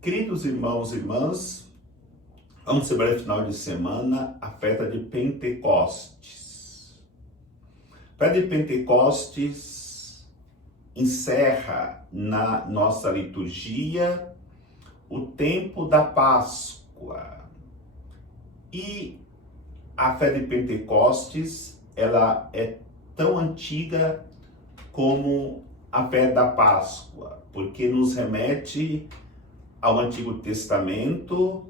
Queridos irmãos e irmãs, vamos celebrar esse final de semana a festa de Pentecostes. A festa de Pentecostes encerra na nossa liturgia o tempo da Páscoa. E a festa de Pentecostes, ela é tão antiga como a festa da Páscoa, porque nos remete ao Antigo Testamento,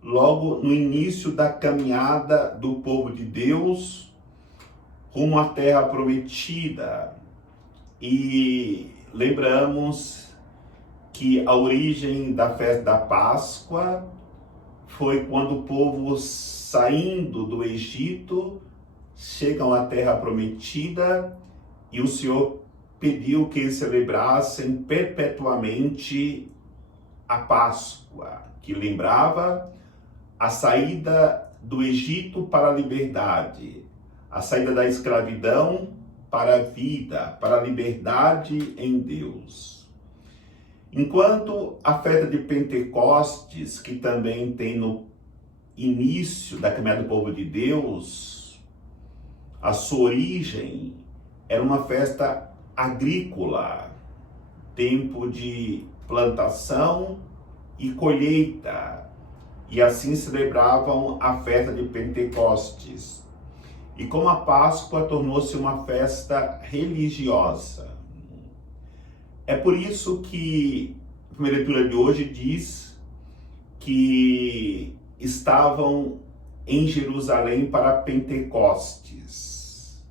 logo no início da caminhada do povo de Deus rumo à Terra Prometida. E lembramos que a origem da festa da Páscoa foi quando o povo, saindo do Egito, chegam à Terra Prometida e o Senhor pediu que eles celebrassem perpetuamente a Páscoa, que lembrava a saída do Egito para a liberdade, a saída da escravidão para a vida, para a liberdade em Deus. Enquanto a festa de Pentecostes, que também tem no início da caminhada do povo de Deus, a sua origem era uma festa agrícola, tempo de plantação e colheita, e assim celebravam a festa de Pentecostes. E como a Páscoa tornou-se uma festa religiosa. É por isso que a primeira leitura de hoje diz que estavam em Jerusalém para Pentecostes.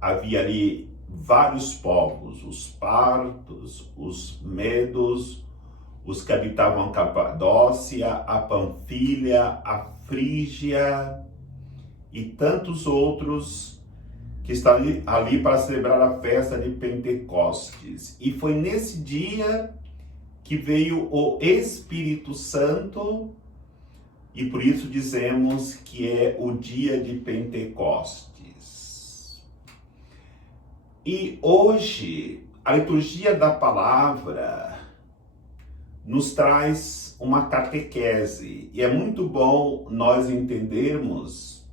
Havia ali vários povos, os partos, os medos, os que habitavam a Capadócia, a Panfilha, a Frígia e tantos outros que estão ali para celebrar a festa de Pentecostes. E foi nesse dia que veio o Espírito Santo, e por isso dizemos que é o dia de Pentecostes. E hoje, a liturgia da palavra nos traz uma catequese. E é muito bom nós entendermos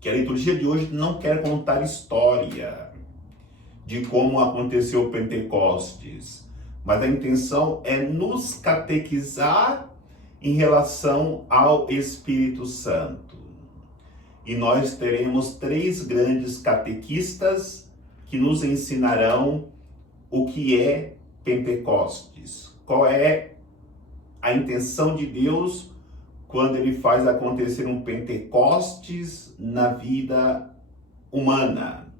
que a liturgia de hoje não quer contar história de como aconteceu o Pentecostes, mas a intenção é nos catequizar em relação ao Espírito Santo. E nós teremos 3 grandes catequistas que nos ensinarão o que é Pentecostes, qual é a intenção de Deus quando ele faz acontecer um Pentecostes na vida humana.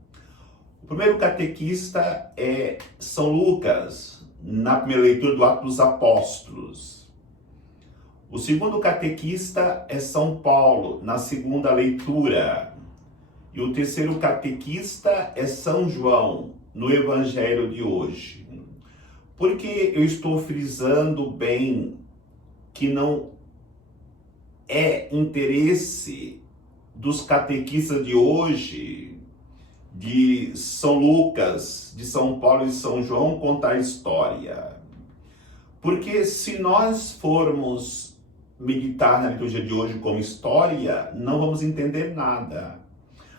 O primeiro catequista é São Lucas, na primeira leitura do Atos dos Apóstolos. O segundo catequista é São Paulo, na segunda leitura. E o terceiro catequista é São João, no Evangelho de hoje. Por que eu estou frisando bem que não é interesse dos catequistas de hoje, de São Lucas, de São Paulo e São João, contar história? Porque se nós formos meditar na liturgia de hoje como história, não vamos entender nada.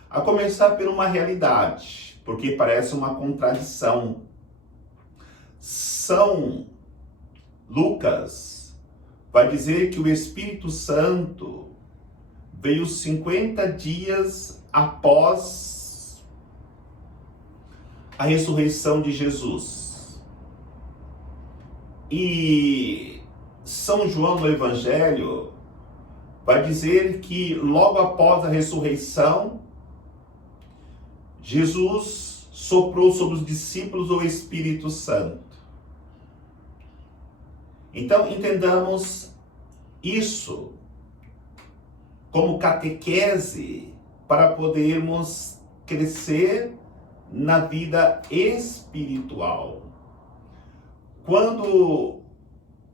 A começar por uma realidade, porque parece uma contradição. São Lucas vai dizer que o Espírito Santo veio 50 dias após a ressurreição de Jesus. E São João no Evangelho vai dizer que logo após a ressurreição, Jesus soprou sobre os discípulos o Espírito Santo. Então, entendamos isso como catequese para podermos crescer na vida espiritual. Quando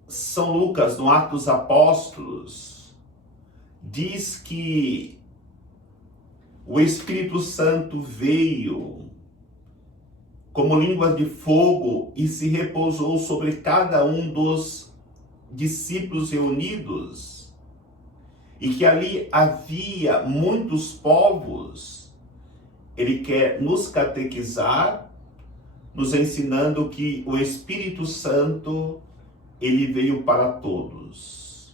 São Lucas, no Atos dos Apóstolos, diz que o Espírito Santo veio como línguas de fogo e se repousou sobre cada um dos discípulos reunidos e que ali havia muitos povos, ele quer nos catequizar, nos ensinando que o Espírito Santo, ele veio para todos.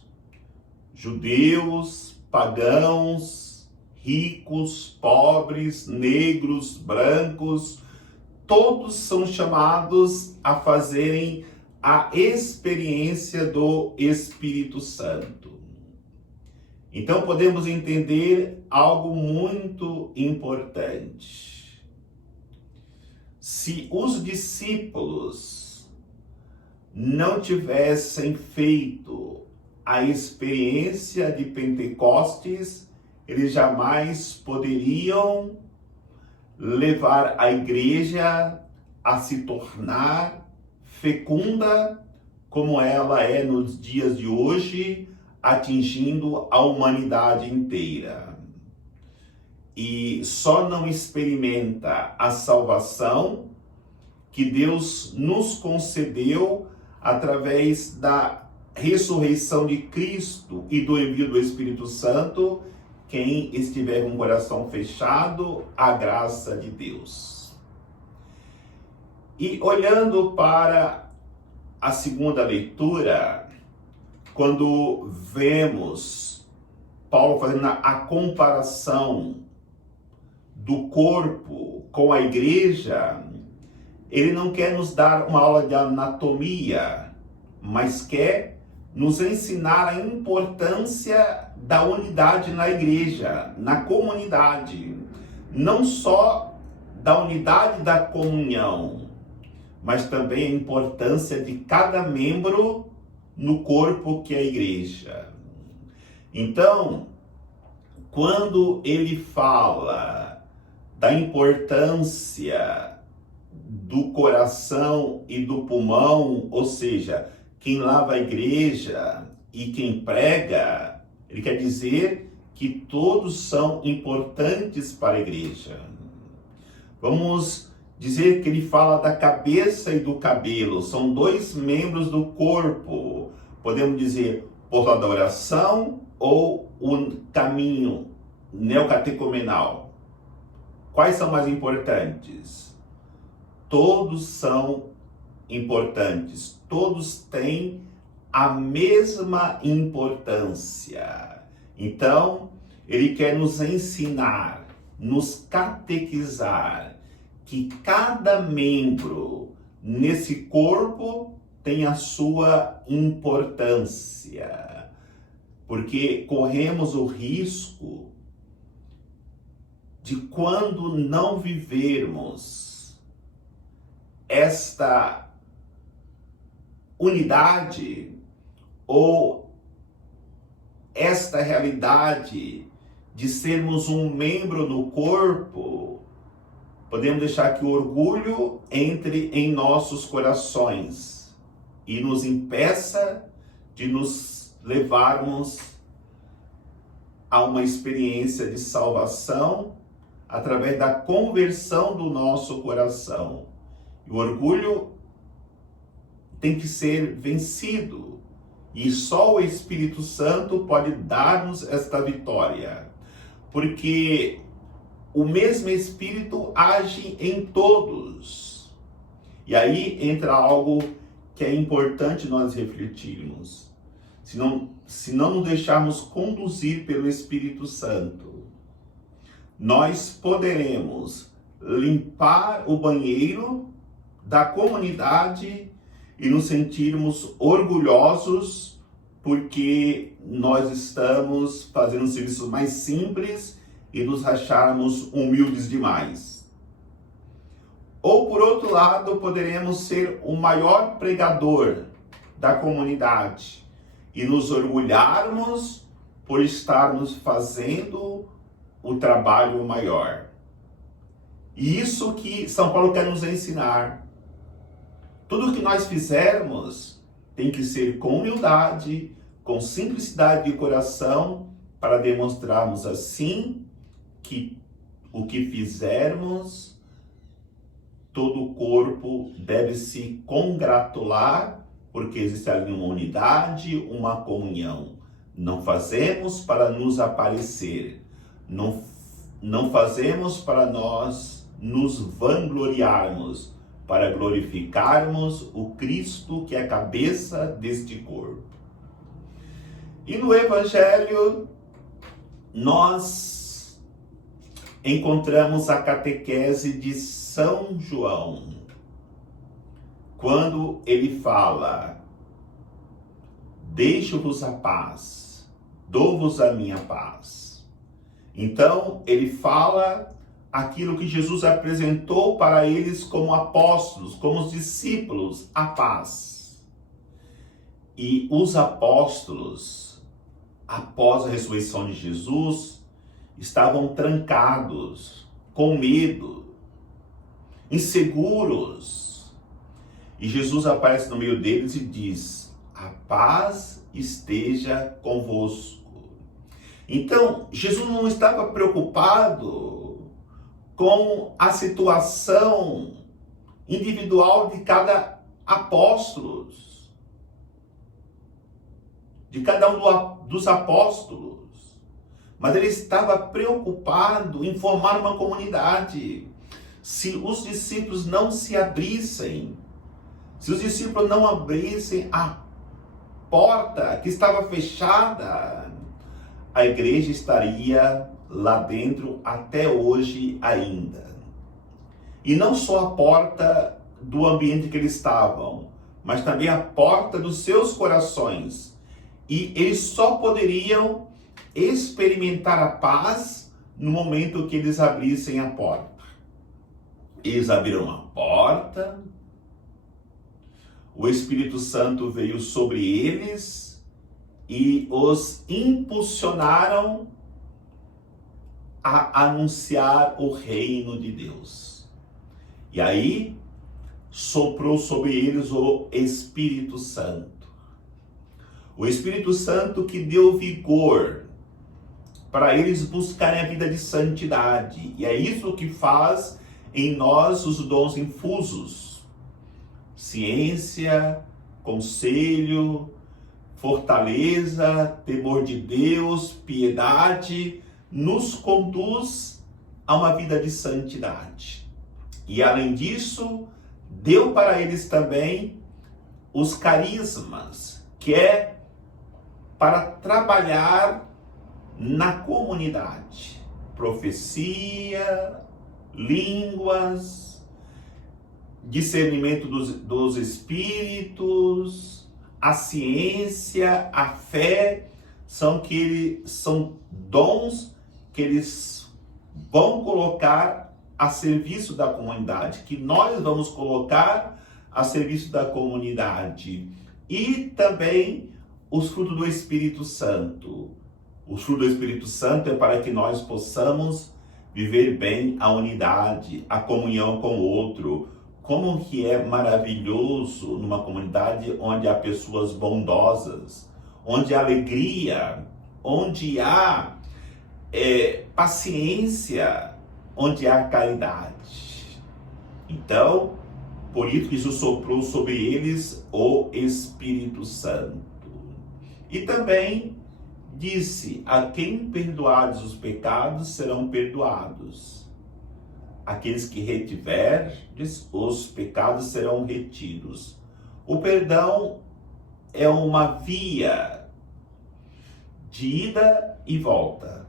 Judeus, pagãos, ricos, pobres, negros, brancos, todos são chamados a fazerem a experiência do Espírito Santo. Então podemos entender algo muito importante. Se os discípulos não tivessem feito a experiência de Pentecostes, eles jamais poderiam levar a igreja a se tornar fecunda como ela é nos dias de hoje, atingindo a humanidade inteira. E só não experimenta a salvação que Deus nos concedeu através da ressurreição de Cristo e do envio do Espírito Santo, quem estiver com o coração fechado à graça de Deus. E olhando para a segunda leitura, quando vemos Paulo fazendo a comparação do corpo com a igreja, ele não quer nos dar uma aula de anatomia, mas quer nos ensinar a importância da unidade na igreja, na comunidade. Não só da unidade da comunhão, mas também a importância de cada membro no corpo que é a igreja. Então, quando ele fala da importância do coração e do pulmão, ou seja, quem lava a igreja e quem prega, ele quer dizer que todos são importantes para a igreja. Vamos dizer que ele fala da cabeça e do cabelo, são dois membros do corpo. Podemos dizer porta da oração ou o caminho neocatecumenal. Quais são mais importantes? Todos são importantes, todos têm a mesma importância. Então, ele quer nos ensinar, nos catequizar, que cada membro nesse corpo tem a sua importância, porque corremos o risco de, quando não vivermos esta unidade ou esta realidade de sermos um membro no corpo, podemos deixar que o orgulho entre em nossos corações e nos impeça de nos levarmos a uma experiência de salvação através da conversão do nosso coração. E o orgulho tem que ser vencido, e só o Espírito Santo pode dar-nos esta vitória, porque o mesmo Espírito age em todos. E aí entra algo que é importante nós refletirmos. Se não nos deixarmos conduzir pelo Espírito Santo, nós poderemos limpar o banheiro da comunidade e nos sentirmos orgulhosos porque nós estamos fazendo serviços mais simples e nos acharmos humildes demais. Ou, por outro lado, poderemos ser o maior pregador da comunidade e nos orgulharmos por estarmos fazendo o trabalho maior. E isso que São Paulo quer nos ensinar. Tudo que nós fizermos tem que ser com humildade, com simplicidade de coração, para demonstrarmos assim que o que fizermos, todo o corpo deve se congratular porque existe ali uma unidade, uma comunhão. Não fazemos para nos aparecer, não fazemos para nós nos vangloriarmos, para glorificarmos o Cristo que é a cabeça deste corpo. E no Evangelho, nós encontramos a catequese de São João, quando ele fala: deixo-vos a paz, dou-vos a minha paz. Então, ele fala aquilo que Jesus apresentou para eles como apóstolos, como os discípulos, a paz. E os apóstolos, após a ressurreição de Jesus, estavam trancados, com medo, inseguros. E Jesus aparece no meio deles e diz: a paz esteja convosco. Então, Jesus não estava preocupado com a situação individual de cada apóstolo, de cada um dos apóstolos, mas ele estava preocupado em formar uma comunidade. Se os discípulos não se abrissem, se os discípulos não abrissem a porta que estava fechada, a igreja estaria lá dentro até hoje ainda. E não só a porta do ambiente que eles estavam, mas também a porta dos seus corações. E eles só poderiam experimentar a paz no momento que eles abrissem a porta. Eles abriram a porta, o Espírito Santo veio sobre eles e os impulsionaram a anunciar o reino de Deus. E aí soprou sobre eles o Espírito Santo. O Espírito Santo que deu vigor para eles buscarem a vida de santidade. E é isso que faz em nós os dons infusos. Ciência, conselho, fortaleza, temor de Deus, piedade, nos conduz a uma vida de santidade. E além disso, deu para eles também os carismas, que é para trabalhar na comunidade. Profecia, línguas, discernimento dos espíritos, a ciência, a fé, são dons que eles vão colocar a serviço da comunidade, que nós vamos colocar a serviço da comunidade. E também os frutos do Espírito Santo. O fruto do Espírito Santo é para que nós possamos viver bem a unidade, a comunhão com o outro. Como que é maravilhoso numa comunidade onde há pessoas bondosas, onde há alegria, onde há paciência, onde há caridade. Então, por isso que Jesus soprou sobre eles o Espírito Santo. E também disse: a quem perdoares os pecados serão perdoados. Aqueles que retiverdes, os pecados serão retidos. O perdão é uma via de ida e volta.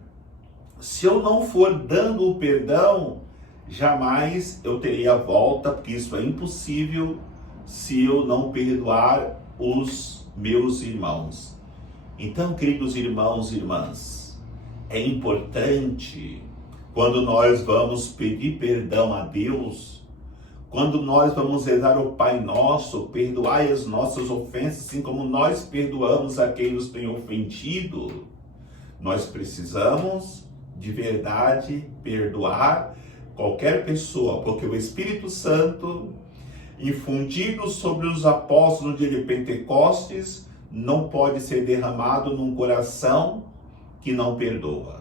Se eu não for dando o perdão, jamais eu teria volta, porque isso é impossível se eu não perdoar os meus irmãos. Então, queridos irmãos e irmãs, é importante, quando nós vamos pedir perdão a Deus, quando nós vamos rezar o Pai Nosso, perdoai as nossas ofensas, assim como nós perdoamos a quem nos tem ofendido, nós precisamos, de verdade, perdoar qualquer pessoa, porque o Espírito Santo, infundido sobre os apóstolos no dia de Pentecostes, não pode ser derramado num coração que não perdoa.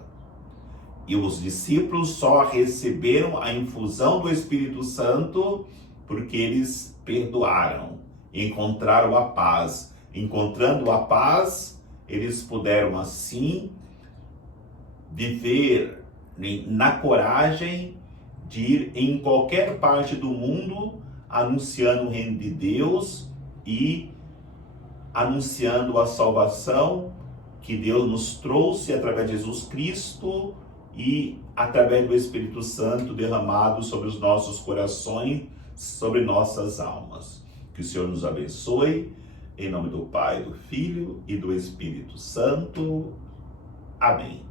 E os discípulos só receberam a infusão do Espírito Santo porque eles perdoaram. encontraram a paz. Encontrando a paz, eles puderam assim viver na coragem de ir em qualquer parte do mundo anunciando o reino de Deus e anunciando a salvação que Deus nos trouxe através de Jesus Cristo e através do Espírito Santo derramado sobre os nossos corações, sobre nossas almas. Que o Senhor nos abençoe, em nome do Pai, do Filho e do Espírito Santo. Amém.